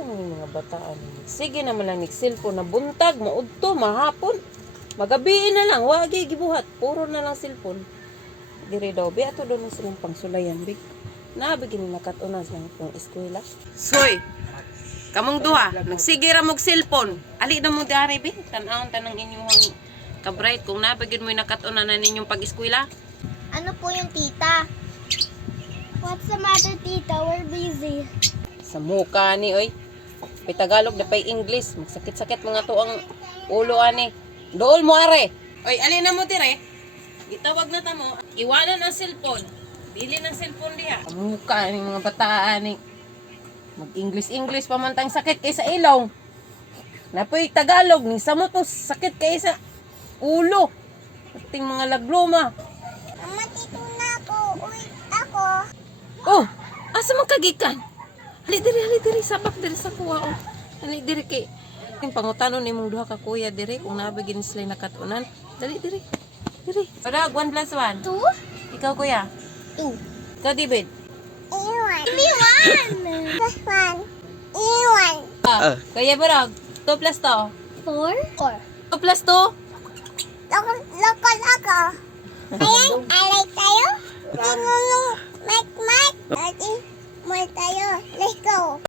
Asa mga bataan? Sige naman lang ni cellphone na buntag, maudto, mahapon. Magabi na lang, wagi gibuhat. Puro na lang cellphone. Dire daw, bi ato doon na silang pangsulayan, bi. Nabigin nakatunan silang pang eskwela. Soy, kamong duha, nagsige ra mog cellphone. Ali na mo diari, bi. Tan-aon tanang inyong kabright kung nabigin mo nakatunan na ninyong pag-eskwela. Ano po yung tita? What's the matter, tita? We're busy. Sa muka ni, oy. Pay Tagalog na pay English. Magsakit-sakit mga to ang ulo ani. Dool mo are. Oy, alin na mo dire? Gitawag na ta mo. Iwanan ang cellphone. Bili ng cellphone diha. Ang muka ni mga bataan ni. Mag-English pa man tang sakit kay sa ilong. Napoy Tagalog ni sa mo to sakit kay sa ulo. Ting mga lagluma. Mama, tito na ako. Uy, ako. Oh, asa man kagikan? Hali diri sabak diri sa kuwa oh. Hali diri kay yung pangutanon nimong duha ka kuya diri kung nabagin sila nakatunan. Dali diri. Parag 1 plus 1. 2? Ikaw kuya. 2. Ikaw David. Iwan. Plus 1. Iwan. Kuya Barag. 2 plus 2. 4? 2 plus 2. Lokal ako. Ayan, alay tayo. Tinulong, mat.